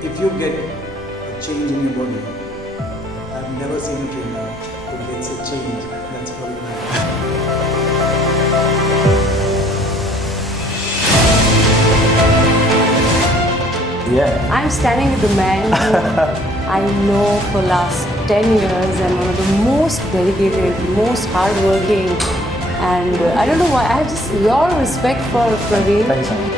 If you get a change in your body, I've never seen a trainer who gets a change that's Praveen Nair. Yeah. I'm standing with the man who I know for last 10 years and one of the most dedicated, most hardworking, and I don't know why, I have just a lot of respect for Praveen. Thanks, man.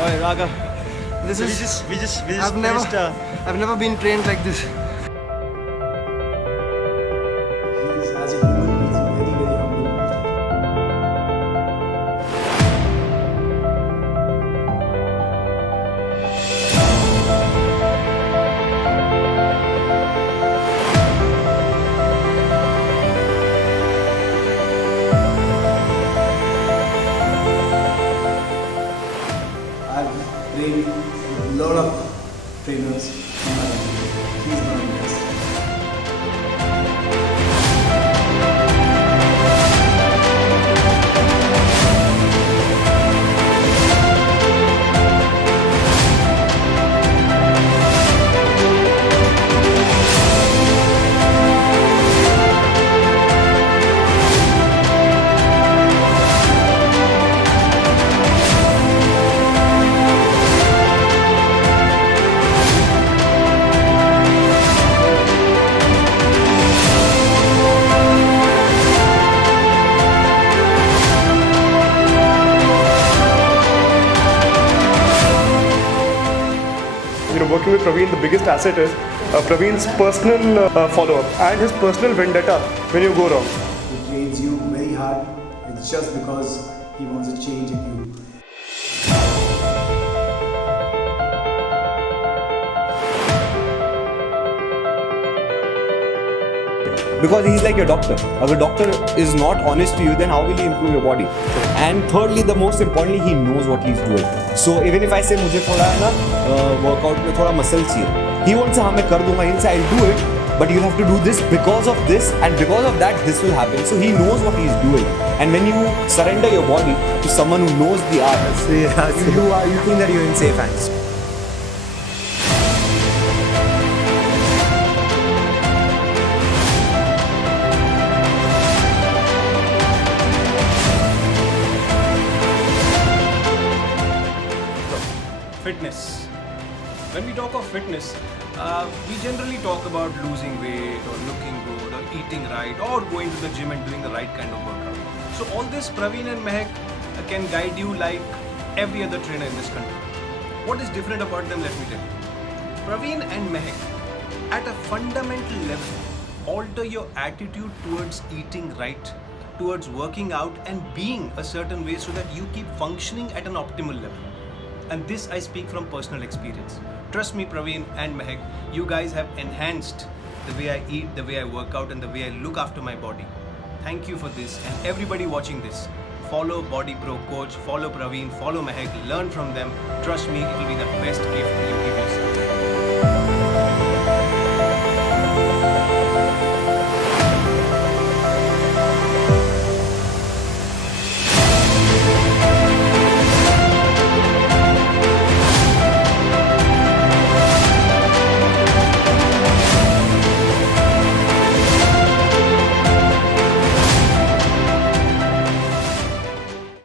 Oi, Raga. This is. We just I've never been trained like this. He's, as a human, he's very, very humble. I've trained with a lot of trainers in my life. He's one of the best. Working with Praveen, the biggest asset is Praveen's personal follow-up and his personal vendetta when you go wrong. He trains you very hard. It's just because he wants a change in you. Because he's like your doctor. If a doctor is not honest to you, then how will he improve your body? And thirdly, the most importantly, he knows what he's doing. So even if I say मुझे थोड़ा है ना workout में थोड़ा muscle चाहिए, he won't say हाँ मैं कर दूँगा. He'll say I'll do it, but you'll have to do this because of this, and because of that, this will happen. So he knows what he's doing. And when you surrender your body to someone who knows the art, you think that you're in safe hands. Fitness. When we talk of fitness, we generally talk about losing weight or looking good or eating right or going to the gym and doing the right kind of workout. So all this Praveen and Maahek can guide you like every other trainer in this country. What is different about them, let me tell you. Praveen and Maahek at a fundamental level alter your attitude towards eating right, towards working out and being a certain way so that you keep functioning at an optimal level. And this I speak from personal experience. Trust me, Praveen and Maahek, you guys have enhanced the way I eat, the way I work out and the way I look after my body. Thank you for this, and everybody watching this, follow Bodyprocoach, follow Praveen, follow Maahek, learn from them. Trust me, it will be the best gift you give yourself.